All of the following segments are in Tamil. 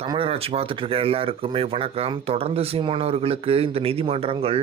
தமிழர் ஆட்சி பார்த்துட்டு இருக்க எல்லாருக்குமே வணக்கம். தொடர்ந்து சீமானவர்களுக்கு இந்த நீதிமன்றங்கள்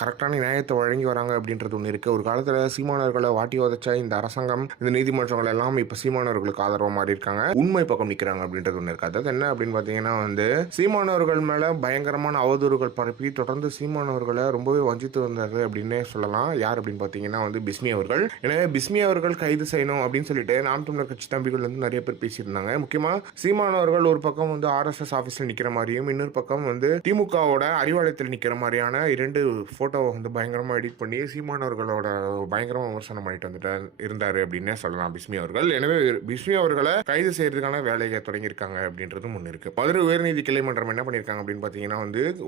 கரெக்டான நியாயத்தை வழங்கி வராங்க அப்படின்றது ஒன்று இருக்குது. ஒரு காலத்தில் சீமானவர்களை வாட்டி உதச்ச இந்த அரசாங்கம், இந்த நீதிமன்றங்கள் எல்லாம் இப்போ சீமானவர்களுக்கு ஆதரவாக மாறி இருக்காங்க. உண்மை பக்கம் நிற்கிறாங்க அப்படின்றது ஒன்று இருக்குது. அதாவது என்ன அப்படின்னு பார்த்தீங்கன்னா சீமானவர்கள் மேலே பயங்கரமான அவதூறுகள் பரப்பி தொடர்ந்து சீமானவர்களை ரொம்பவே வஞ்சித்து வந்தார் அப்படின்னே சொல்லலாம். யார் அப்படின்னு பார்த்தீங்கன்னா பிஸ்மி அவர்கள். எனவே பிஸ்மி அவர்கள் கைது செய்யணும் அப்படின்னு சொல்லிட்டு நாம் தமிழர் கட்சி தம்பிகள் நிறைய பேர் பேசியிருந்தாங்க. முக்கியமாக சீமானவர்கள் ஒரு பக்கம் ஆர்எஸ்எஸ் ஆஃபீஸில் நிற்கிற மாதிரியும், இன்னொரு பக்கம் திமுகவோட அறிவாலயத்தில் நிற்கிற மாதிரியான இரண்டு ஃபோட்டோவை பயங்கரமாக எடிட் பண்ணி சீமானவர்களோட பயங்கரமாக விமர்சனம் பண்ணிட்டு வந்துட்டு இருந்தார் அப்படின்னே சொல்லலாம் பிஸ்மி அவர்கள். எனவே பிஸ்மி அவர்களை கைது செய்யறதுக்கான வேலையை தொடங்கியிருக்காங்க அப்படின்றதும் ஒன்று இருக்கு. மதுரை உயர்நீதி கிளை மன்றம் என்ன பண்ணியிருக்காங்க அப்படின்னு பார்த்தீங்கன்னா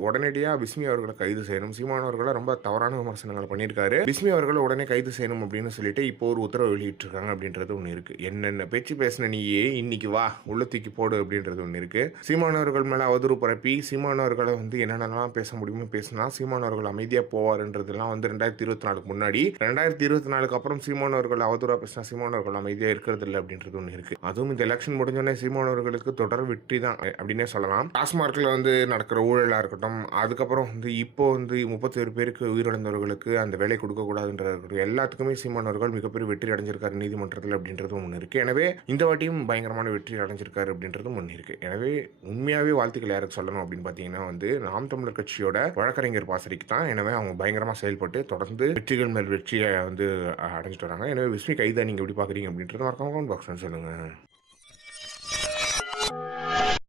உடனடியாக பிஸ்மி அவர்களை கைது செய்யணும். சீமானவர்களை ரொம்ப தவறான விமர்சனங்கள் பண்ணியிருக்காரு. பிஸ்மி அவர்களை உடனே கைது செய்யணும் அப்படின்னு சொல்லிட்டு இப்போ ஒரு உத்தரவு வெளியிட்டிருக்காங்க அப்படின்றது ஒன்று இருக்கு. என்னென்ன பேச்சு பேசின நீயே இன்னைக்கு வா உள்ள தூக்கி போடு அப்படின்றது ஒன்று இருக்கு. சீமானவர்கள் மேலே அவதூறு பரப்பி சீமானவர்களை என்னென்னலாம் பேச முடியுமோ பேசினா சீமானவர்கள் அமைதியாக போவார்ன்றதுலாம் 2024 முன்னாடி. 2024 அப்புறம் சீமானவர்கள் அவதூறாக பேசினா சீமானவர்கள் அமைதியாக இருக்கிறது இல்லை அப்படின்றது ஒன்று இருக்கு. அதுவும் இந்த எலெக்ஷன் முடிஞ்சோடனே சீமானவர்களுக்கு தொடர் வெற்றி தான் அப்படின்னே சொல்லலாம். டாஸ்மார்க்கில் நடக்கிற ஊழலாக இருக்கட்டும், அதுக்கப்புறம் இப்போ 37 பேருக்கு உயிரிழந்தவர்களுக்கு அந்த வேலை கொடுக்கக்கூடாதுன்ற எல்லாத்துக்குமே சீமானவர்கள் மிகப்பெரிய வெற்றி அடைஞ்சிருக்காரு நீதிமன்றத்தில் அப்படின்றதும் ஒன்று இருக்கு. எனவே இந்த வாட்டியும் பயங்கரமான வெற்றி அடைஞ்சிருக்காரு அப்படின்றதும் ஒன்று இருக்கு. எனவே உண்மையாகவே வாழ்த்துக்கள் யாருக்கு சொல்லணும் அப்படின்னு பார்த்தீங்கன்னா நாம் தமிழர் கட்சியோட வழக்கறிஞர் பாசறைக்கு தான். எனவே அவங்க பயங்கரமாக செயல்பட்டு தொடர்ந்து வெற்றிகள் மேல் வெற்றியை அடைஞ்சிட்டு வராங்க. எனவே விஸ்மி கைதா நீங்கள் எப்படி பார்க்குறீங்க அப்படின்றத மறக்காம கமெண்ட் பாக்ஸ் சொல்லுங்கள்.